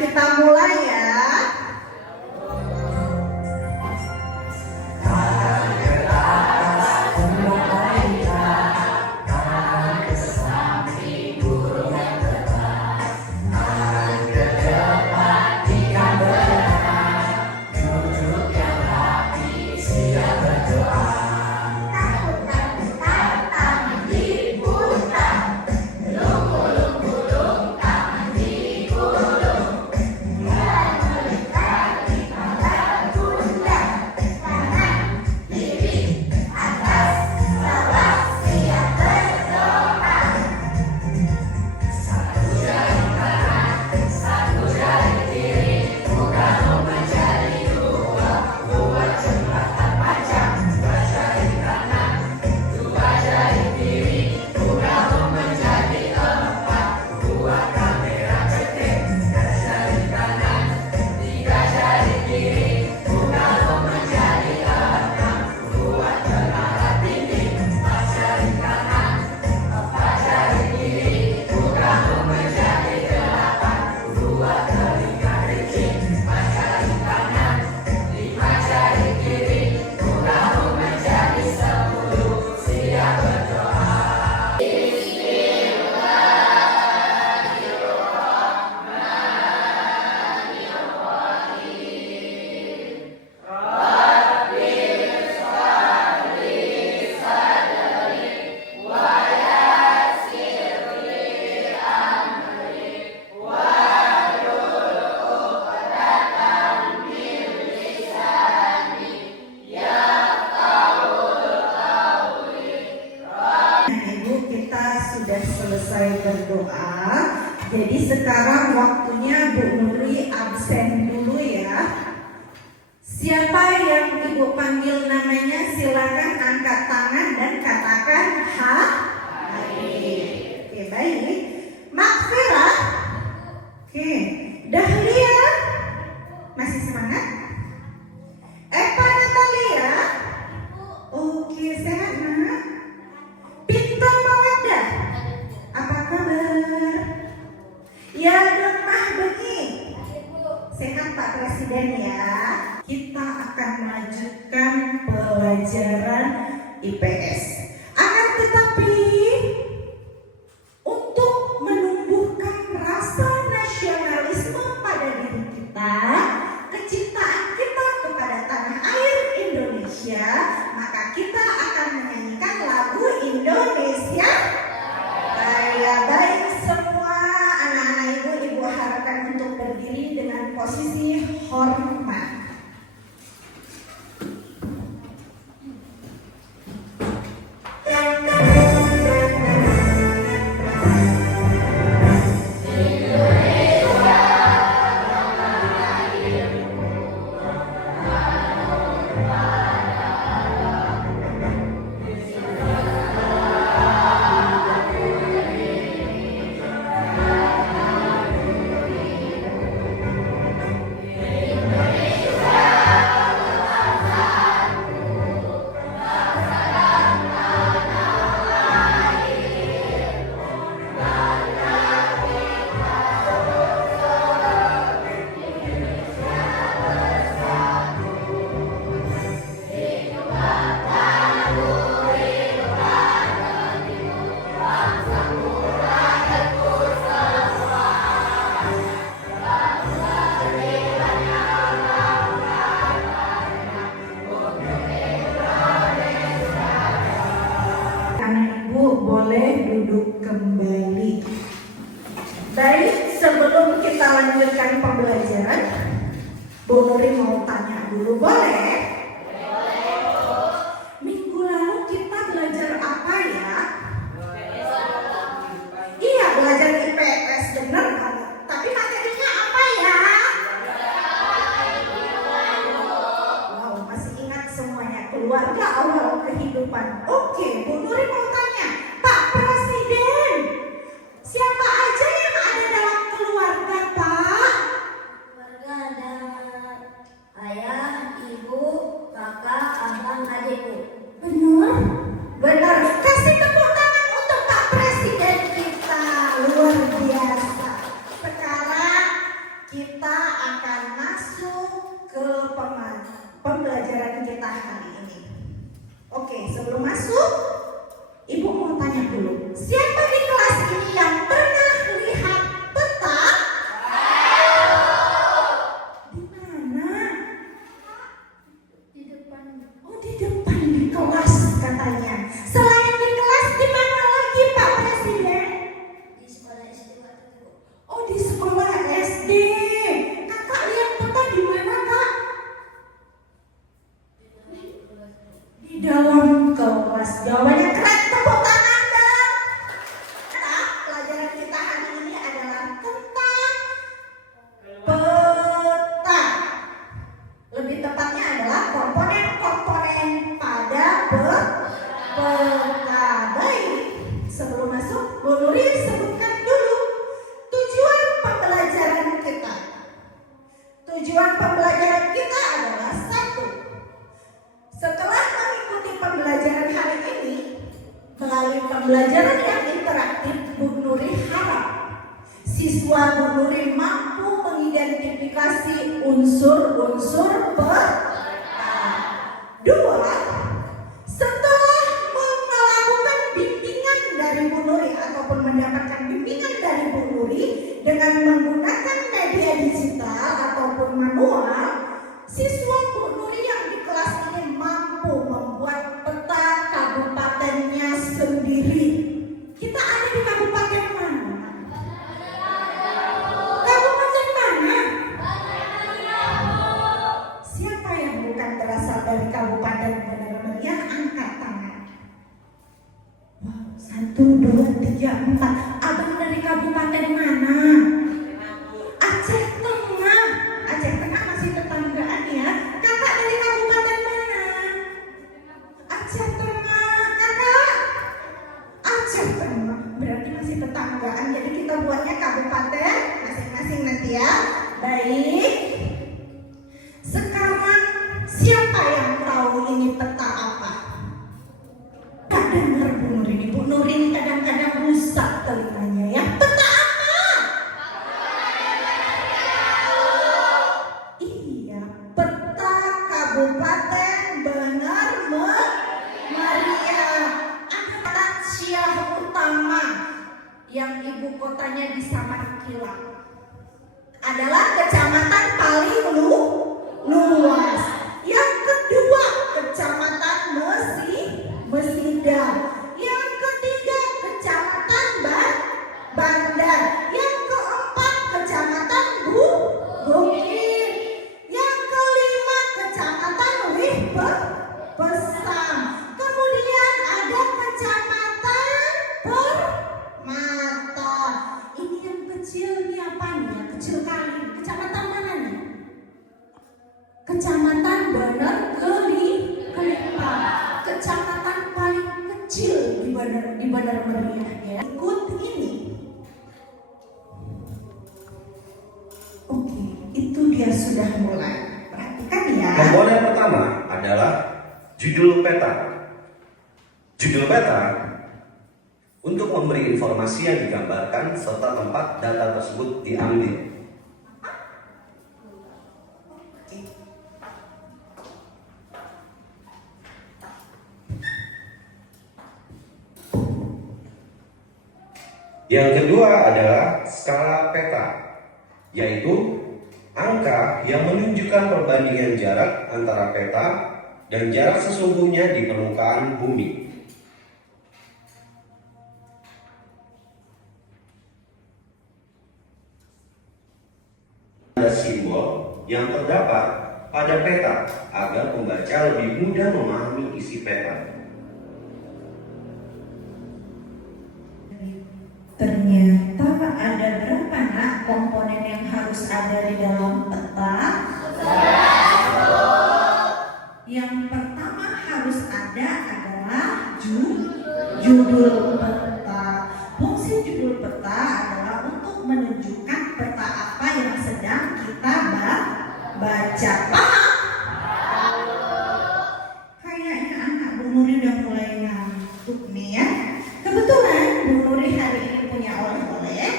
kita mulai ya. Selesai berdoa, jadi sekarang waktunya Bu Nurli absen dulu ya. Siapa yang Ibu panggil namanya silakan angkat tangan dan katakan hadir. Oke, baik. Makfira. Oke, Dahlia masih semangat? Eva Natalia. Oke, sehat nak? Pintar banget dah. Apa kabar? Ya lemah begini. Sehat Pak Presiden ya. Kita akan melanjutkan pelajaran IPS. Akan tetapi untuk menumbuhkan rasa nasionalisme pada diri kita, kecintaan kita kepada tanah air Indonesia, maka kita akan menyanyikan lagu Indonesia. Baik semua anak-anak ibu harapkan untuk berdiri dengan posisi hormat. Indonesia kita akan masuk ke pembelajaran kita hari ini. Oke, sebelum masuk, Ibu mau tanya dulu, siapa di kelas ini yang pernah lihat peta? Di mana? Di depan. Oh, di depan di kelas katanya. Selain di kelas, di mana lagi Pak Presiden? Di sekolah SD waktu itu. Oh, di sekolah SD. Kakak lihat peta di mana, Kak? Di dalam kelas. Jawabannya keren, tepuk tangan dong. Pelajaran kita hari ini adalah tentang peta. Lebih tepatnya adalah komponen-komponen pada peta. Baik, sebelum masuk, Bu Nuri sebutkan dulu tujuan pembelajaran kita. Tujuan pembelajaran kita adalah satu. Setelah mengikuti pembelajaran hari ini, melalui pembelajaran yang interaktif, Bu Nuri harap siswa Bu Nuri mampu mengidentifikasi unsur-unsur peta. Dua, setelah melakukan bimbingan dari Bu Nuri ataupun mendapatkan bimbingan dari Bu Nuri dengan menggunakan media digital ataupun manual, siswa Bu Nuri yang di kelas ini mampu membuat peta kabupatennya sendiri. Kita ada di kabupaten mana? Kabupaten mana? Siapa yang bukan berasal dari Kabupaten Benar Meriah? Angkat tangan. Wow, 1, 2, 3, 4. Abang dari kabupaten mana? Aceh Tengah. Aceh Tengah masih tetanggaan ya. Kakak dari kabupaten mana? Aceh Tengah. Kakak? Aceh Tengah. Berarti masih tetanggaan. Jadi kita buatnya kabupaten masing-masing nanti ya. Baik. Sekarang siapa yang tahu ini peta apa? Gak dengar Bu Nuri ini. Bu Nuri ini kadang-kadang rusak telinganya ya. Peta apa? Iya, peta Kabupaten Benar Meriah. Ada Syah Utama yang ibu kotanya di Samarinda adalah kecamatan paling luas. Yang kedua, kecamatan Mesida. Yang ketiga, kecamatan Bandar. Yang keempat, kecamatan Bukit. Yang kelima, kecamatan Pesang. Kemudian ada kecamatan Permata. Ini yang kecil ini apa nih? Kecil kali. Kecamatan mana nih? Kecamatan Benar Kelipang. Kecamatan paling kecil di Benar Meriah ya. Ikut ini. Oke, itu dia sudah mulai. Perhatikan ya. Komponen pertama adalah judul peta. Judul peta untuk memberi informasi yang digambarkan serta tempat data tersebut diambil. Yang kedua adalah skala peta, yaitu angka yang menunjukkan perbandingan jarak antara peta dan jarak sesungguhnya di permukaan bumi. Ada simbol yang terdapat pada peta agar pembaca lebih mudah memahami isi peta. Ternyata ada berapa nak komponen yang harus ada di dalam peta? Yang pertama harus ada adalah judul peta. Fungsi judul peta adalah untuk menunjukkan peta apa yang sedang kita baca. Paham? Kayaknya anak Bu Nuri udah mulai ngantuk nih ya. Kebetulan Bu Nuri hari ini punya oleh-oleh.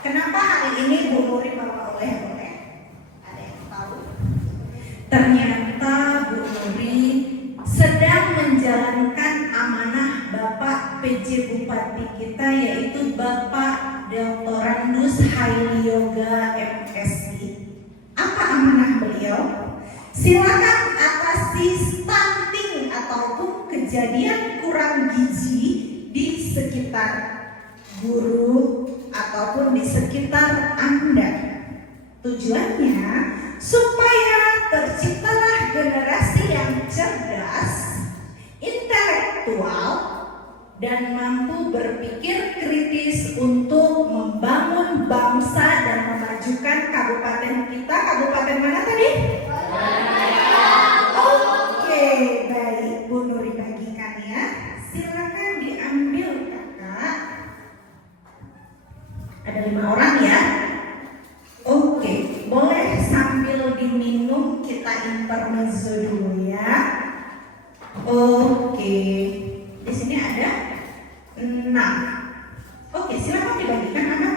Kenapa hari ini Bu Nuri bawa oleh Bupati kita, yaitu Bapak Dr. Randus Haili Yoga MSI. Apa amanah beliau? Silakan atasi stunting ataupun kejadian kurang gizi di sekitar guru ataupun di sekitar Anda. Tujuannya supaya terciptalah generasi yang cerdas, intelektual, dan mampu berpikir kritis untuk membangun bangsa dan memajukan kabupaten kita. Kabupaten mana tadi? Oke, baik. Bu Nuri bagikan ya. Silakan diambil kakak. Ada 5 orang ya. Oke, boleh sambil diminum, kita intermezzo dulu ya. Oke, di sini ada 6. Oke, silakan dibagikan anak.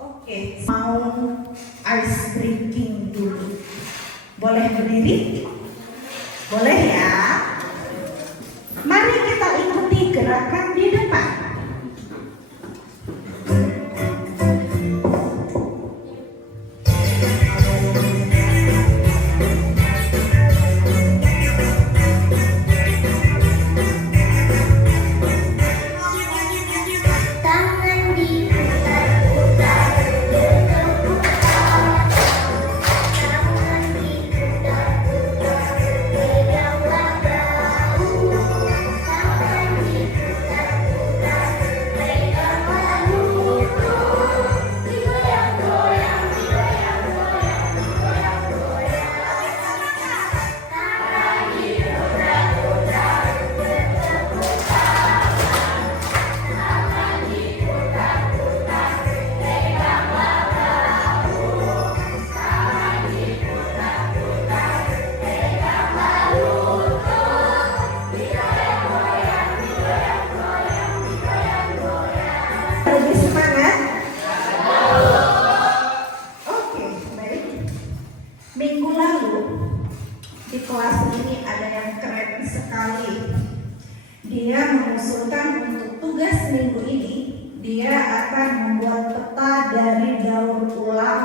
Oke, mau ice drinking dulu. Boleh berdiri? Boleh ya. Mari kita ikuti gerakan di depan. Lebih semangat? Oke, baik. Minggu lalu di kelas ini ada yang keren sekali. Dia mengusulkan untuk tugas minggu ini, dia akan membuat peta dari daur ulang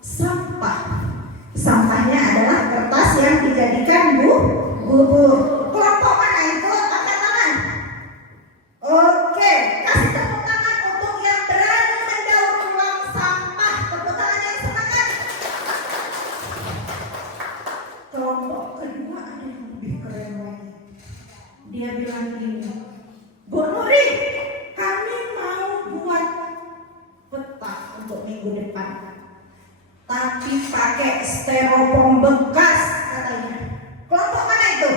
sampah. Sampahnya adalah kertas yang dijadikan bubur. Kelompok mana itu? Angkat tangan. Oke, kasih tepuk tangan untuk yang berani mendaur ulang sampah. Tepuk tangan yang semangat. Kelompok kedua ada yang lebih keren lagi. Dia bilang gini, Bu Nuri, kami mau buat peta untuk minggu depan, tapi pakai styrofoam bekas katanya. Kelompok mana itu?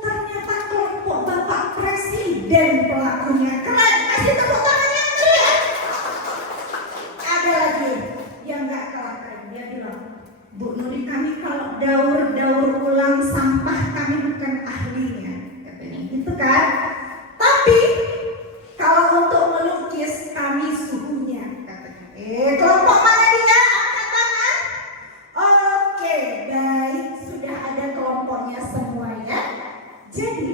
Ternyata kelompok Bapak Presiden pelakunya. Keren, kasih tepuk tangan yang meriah. Ada lagi yang gak kalah keren. Dia bilang, Bu Nuri, kami kalau daur ulang sampah kami bukan ahlinya, katanya gitu kan. Tapi kalau untuk melukis kami suhunya, katanya. Kelompok mana dia? Angkat tangan. Oke, baik, sudah ada kelompoknya semua ya. Jadi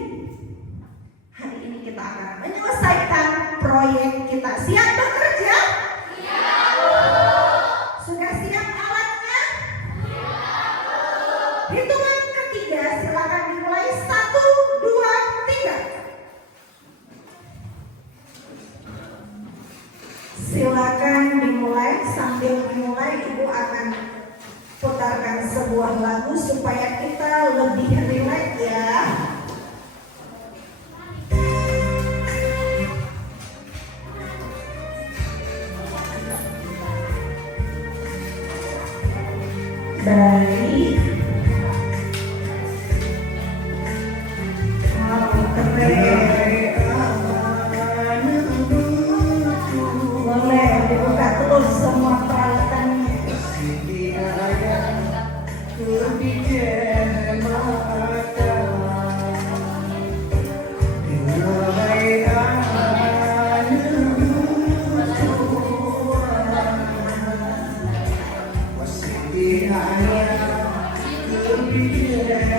hari ini kita akan menyelesaikan proyek kita. Siap bekerja? Siap. Sudah siap alatnya? Siap. Hitungan ketiga, silakan dimulai. 1, 2, 3. Silakan dimulai. Sambil dimulai, Ibu akan putarkan sebuah lagu supaya kita lebih rileks ya. Baik. Boleh dibuka terus semua peralatannya. Yeah.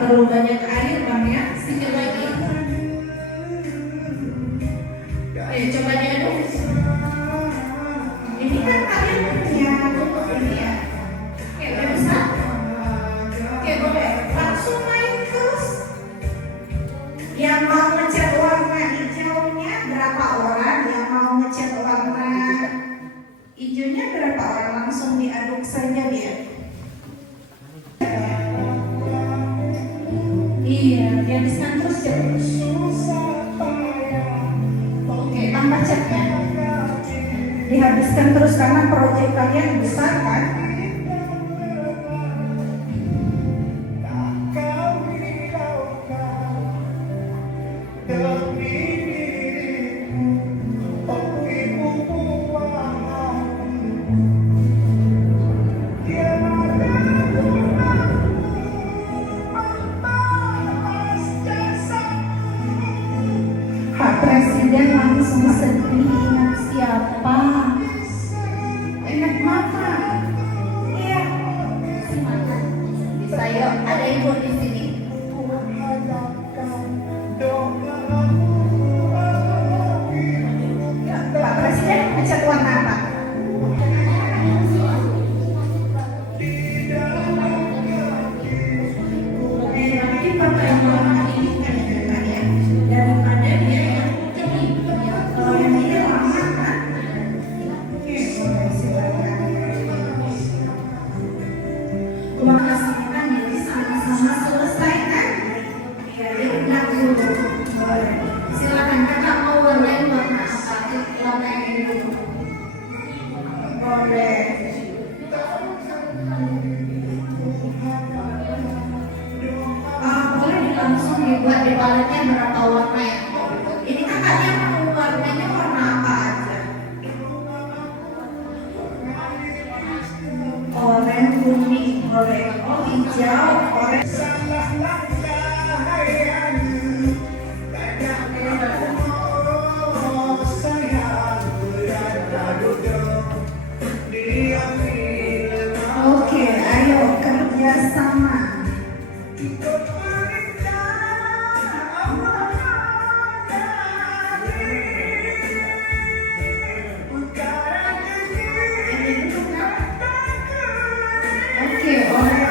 Perlu banyak air bang ya, sedikit lagi. Coba diaduk. Ini kan kalian punya untuk ini ya. Udah bisa? Boleh langsung main terus. Yang mau ngecat warna hijaunya berapa orang? Yang mau ngecat warna hijaunya berapa orang? Langsung diaduk saja ya. Iya, dihabiskan terus ya. Oke, tambah catnya. Dihabiskan terus karena proyek kalian besar kan? Presiden langsung sedih, ingat siapa? Ingat mama. Iya. Si mama. Bisa yuk, ada ibu di sini. Pak Presiden ngecat warna apa? Nanti pakai warna ini kan ya, daripada dia yang kalau yang ini lama kan? Boleh silakan. Terima kasih kan, jadi sama-sama selesai kan? Ya, diundang dulu. Boleh. Silakan kakak mau warnain warna apa? Warna yang ini dulu. Boleh. Boleh langsung dibuat di paletnya berapa warna ya? Ini kakaknya mau warnanya warna apa aja? Oranye, kuning, boleh. Oh hijau, oranye. Oke, ayo kerjasama. Oke, boleh.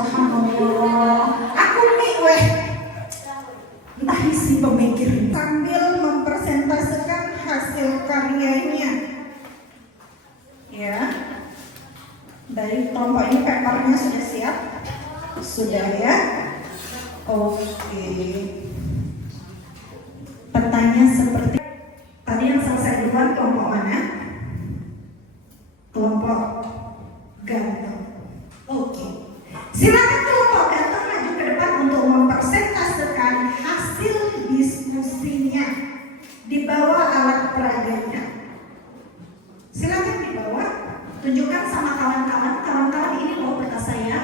subhanallah. Aku nih weh. Entah isi pemikir sambil mempresentasikan hasil karyanya. Ya. Dari kelompok ini papernya sudah siap? Sudah ya? Oke. Petanya seperti tadi yang selesai duluan kelompok mana? Kelompok ganteng. Oke. Silakan kelompok ganteng maju ke depan untuk mempresentasikan hasil diskusinya di bawah alat peraganya. Silakan dibawa, tunjukkan sama kawan-kawan. Kawan-kawan ini loh peta saya.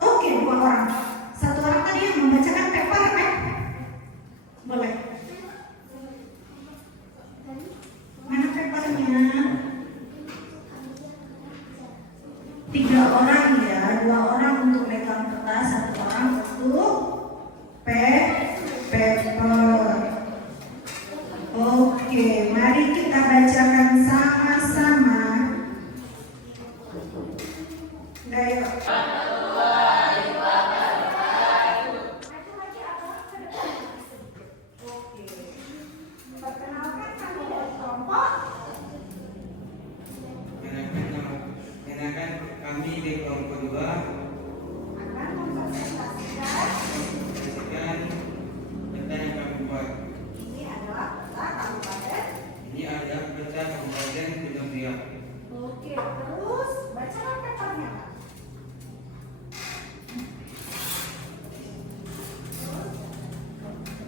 Oke, 2 orang. 1 orang tadi yang membacakan paper kan? Boleh. Mana papernya? 3 orang ya, 2 orang untuk megang peta, 1 orang untuk paper. Oke, mari kita bacakan sama-sama. Ayo. Oke. Perkenalkan kami dari kelompok. Kenakan kami di kelompok 2 Akan mempresentasikan. peta yang kami buat. Ini adalah peta kabupaten. Ini adalah peta Kabupaten Gunung Riau. Oke, terus bacakan papernya.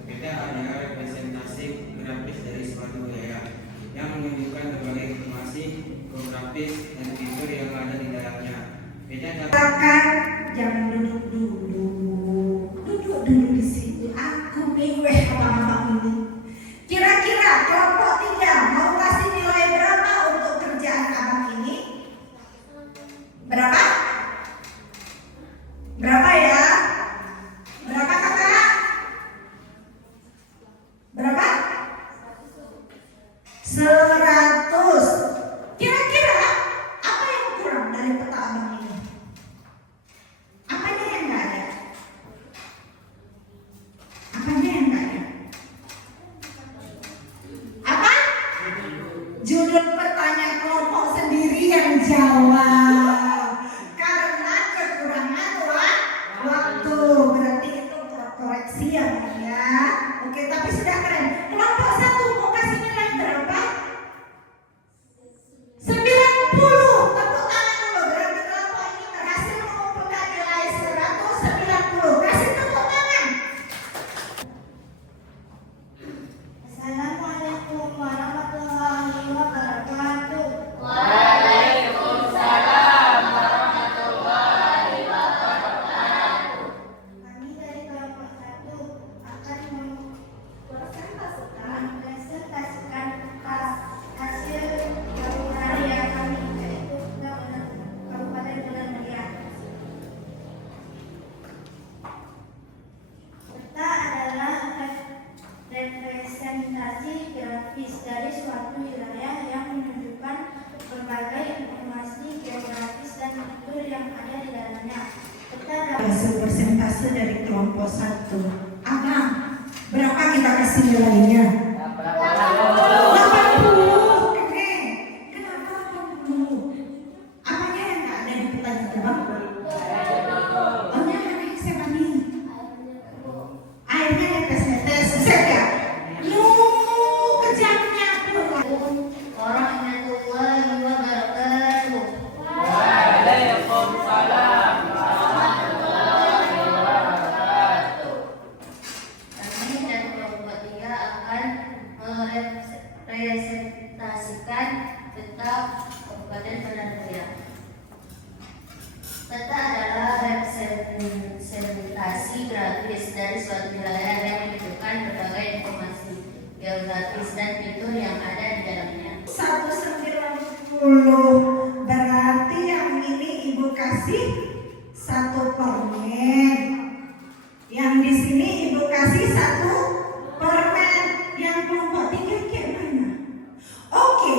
Peta adalah representasi grafis dari suatu wilayah yang menunjukkan berbagai informasi geografis dan fitur yang ada di dalamnya. Peta dapat Silakan, jangan duduk dulu. Duduk dulu di situ. Aku meweh abang-abang ini. Kira-kira kelompok 3 mau kasih nilai berapa untuk kerjaan abang ini? Berapa? Berapa ya? Berapa kakak? Berapa? 100. Kira-kira apa yang kurang dari peta abang ini? Apanya yang nggak ada? Apanya yang nggak ada? Apa? Judul petanya kelompok sendiri yang jawab. Karena kekurangan waktu. Berarti itu koreksi ya, Bang, ya. Oke, tapi sudah keren. Kelompok 1 mau kasih nilai berapa? 90. Tepuk tangan dulu. Berarti kelompok ini berhasil mengumpulkan nilai 190. Kasih tepuk tangan. Assalamualaikum warahmatullahi wabarakatuh. Kami dari kelompok 1 akan mempresentasikan hasil karya kami, yaitu Kabupaten Gunung Riau. Peta adalah representasi grafis dari suatu wilayah yang menunjukkan berbagai informasi geografis dan fitur yang ada di dalamnya. Peta dapat Hasil persentase dari kelompok 1. Abang, berapa kita kasih nilainya? 80. Keren. Kenapa 80? Apanya yang nggak ada di petanya tuh, Bang? Ohnya mana yang saya bagi? Airnya netes-netes. Bisa nggak? Kejamnya tuh. warahmatullahi wabarakatuh. Kami dan kelompok 3 akan merepresentasikan peta Kabupaten Gunung Riau. Peta adalah representasi grafis dari suatu wilayah yang menunjukkan berbagai informasi geografis dan fitur yang ada di dalamnya. 190. Berarti yang ini ibu kasih 1 permen. Yang di sini ibu kasih 1 permen. Yang kelompok 3 gimana? Oke,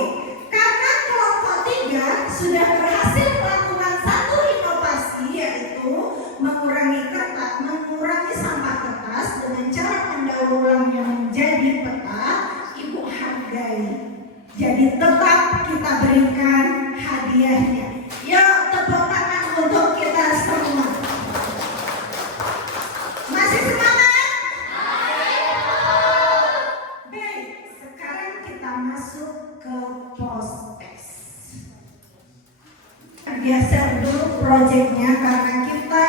karena kelompok 3 sudah berhasil melakukan satu inovasi, yaitu mengurangi kertas, mengurangi sampah kertas dengan cara mendaur ulangnya menjadi peta, Ibu hargai. Jadi tetap kita berikan hadiahnya. Yuk tepuk tangan untuk kita semua. Masih semangat? Baik, sekarang kita masuk ke post-tes. Geser dulu proyeknya karena kita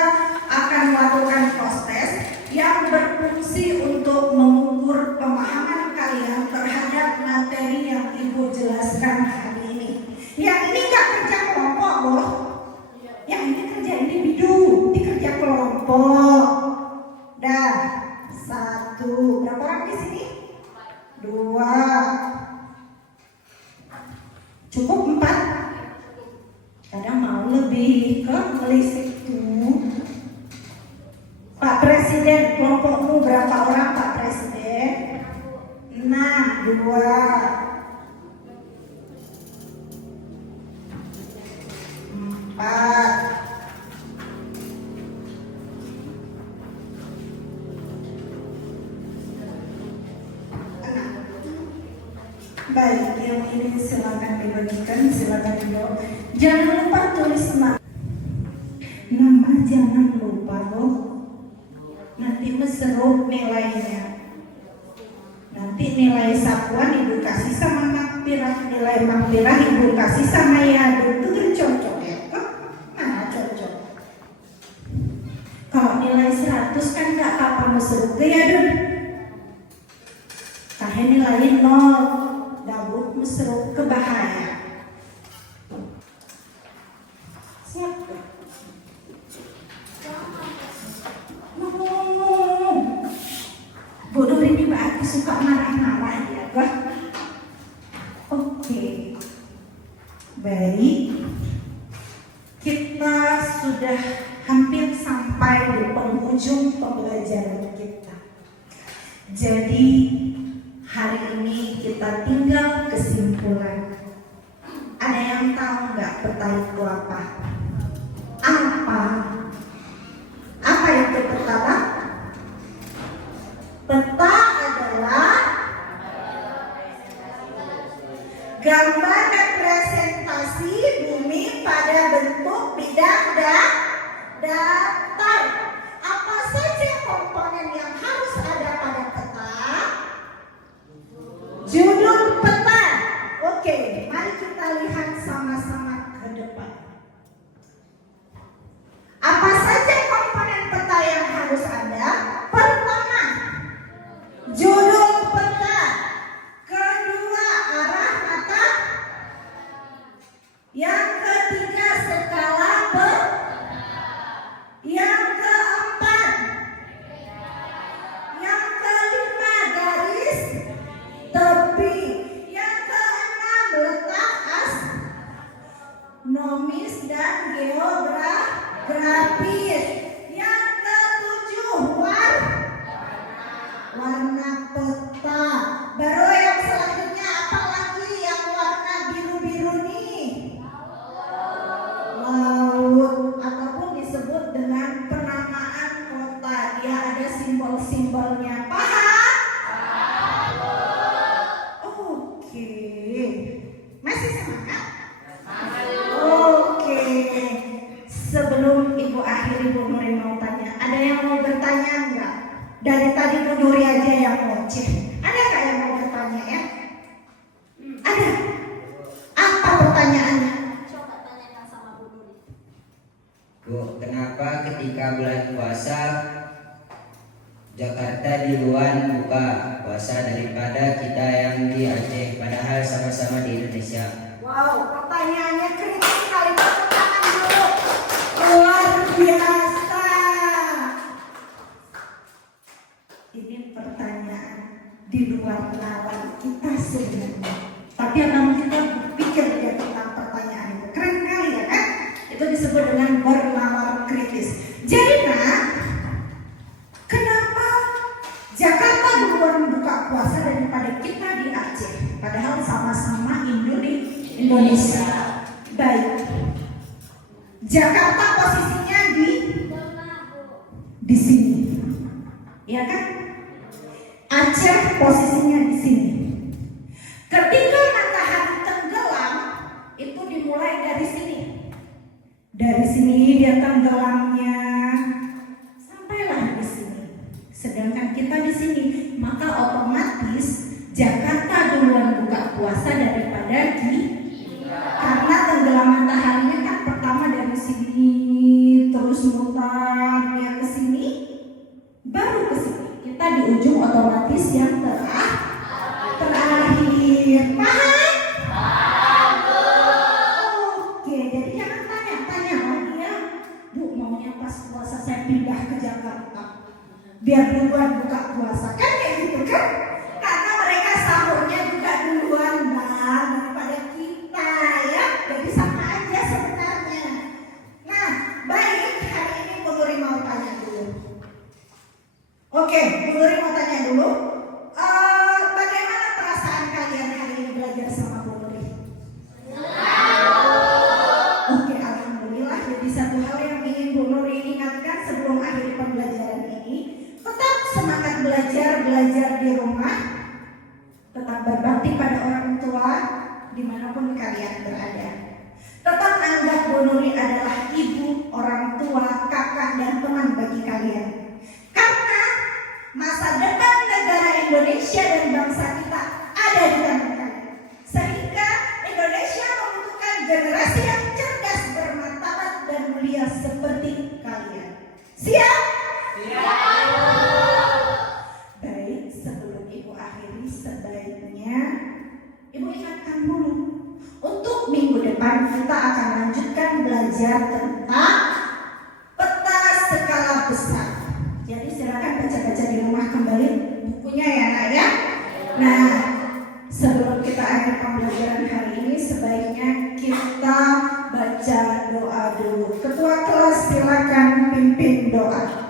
akan melakukan post-tes yang berfungsi untuk mengukur pemahaman kalian terhadap materi yang Ibu jelaskan hari ini. Yang ini nggak kerja kelompok loh. Yang ini kerja individu, ini kerja kelompok. Dah, 1. Berapa orang di sini? 2. Cukup 4. Kadang mau lebih ke melisik tuh. Pak Presiden, kelompokmu berapa orang Pak Presiden? 6, 2. 4. Baik, yang ini silakan dibagikan, silakan dijawab. Jangan lupa tulis nama jangan lupa loh. Nanti meserup nilainya. Nanti nilai satuan Ibu kasih sama Makpirah, nilai Makpirah Ibu kasih sama Yadun. Itu kan cocok ya? Mana cocok? Kalau nilai 100 kan nggak apa-apa meserup ke Yadun. Kahe nilai 0. Dabut mesru ke bahaya. Siap? Bodoh ini Mbak, aku suka marah-marah ya, Mbak. Oke. Baik. Kita sudah hampir sampai di penghujung pembelajaran kita. Jadi hari ini kita tinggal kesimpulan. Ada yang tahu nggak peta itu apa? Apa? Apa itu peta, Pak? Peta adalah gambar representasi bumi pada bentuk bidang datar. Apa saja komponen yang harus ada pada peta? Judul peta. Oke, mari kita lihat sama-sama ke depan. Apa saja komponen peta yang harus ada? Pertama, judul peta. Kedua, arah mata. Yang ketiga, skala peta. Yang keempat, yang kelima, garis tepi. Yang keenam, letak astronomis dan geografis. Yang ketujuh, warna peta. Baru yang selanjutnya apa lagi yang warna biru-biru nih? Laut, ataupun disebut dengan penamaan kota. Dia ada simbol-simbolnya. Paham? Oke. Masih semangat? Oke. Sebelum Ibu akhiri, Bu Nuri mau tanya. Ada yang mau bertanya enggak? Dari tadi Bu Nuri aja yang ngoceh. Ada nggak yang mau bertanya ya? Ada. Apa pertanyaannya? Coba tanyakan sama Bu Nuri. Bu, kenapa ketika bulan puasa Jakarta di luar buka puasa daripada kita yang di Aceh, padahal sama-sama di Indonesia? Wow, pertanyaannya kritis sekali. Tepuk tangan dulu. Luar biasa. Ini pertanyaan di luar nalar kita sebenarnya. Tapi memang kita berpikir ya tentang pertanyaan itu. Keren kali ya kan? Itu disebut dengan bernalar kritis. Jadi nak, kenapa Jakarta duluan buka puasa daripada kita di Aceh? Padahal sama-sama Indonesia. Baik. Jakarta posisinya di di sini, ya kan? Aceh posisinya di sini. Ketika matahari tenggelam, itu dimulai dari sini. Dari sini dia tenggelamnya sampailah di sini. Sedangkan kita di sini, maka otomatis Jakarta duluan buka puasa daripada karena tenggelam mataharinya kan pertama dari sini, terus mutar dia ke sini, baru ke sini. Kita di ujung otomatis yang terakhir. Paham? Oke, jadi jangan tanya lagi ya, Bu, maunya pas puasa saya pindah ke Jakarta biar duluan buka puasa, kan kayak gitu kan? Karena mereka sahurnya juga duluan Bang daripada kita ya, jadi sama aja sebenarnya. Nah, baik, hari ini Bu Nuri mau tanya dulu. Oke, Bu Nuri mau tanya dulu. Bagaimana perasaan kalian hari ini belajar sama Bu Nuri? Oke, alhamdulillah. Jadi satu hal yang ingin Bu Nuri ingatkan sebelum akhir pembelajaran ini, tetap semangat belajar di rumah, tetap berbakti pada orang tua dimanapun kalian berada. Tetap anggap Bu Nuri adalah ibu, orang tua, kakak, dan teman bagi kalian. Karena masa depan negara Indonesia dan bangsa kita ada di tangan kalian. Sehingga Indonesia membutuhkan generasi yang cerdas, bermartabat, dan mulia seperti kalian. Siap? Baik, sebelum Ibu akhiri, sebaiknya Ibu ingatkan dulu. Untuk minggu depan kita akan lanjutkan belajar tentang peta skala besar. Jadi silakan baca-baca di rumah kembali bukunya ya Nak ya. Nah, sebelum kita akhir pembelajaran hari ini, sebaiknya kita baca doa dulu. Ketua kelas silakan pimpin doa.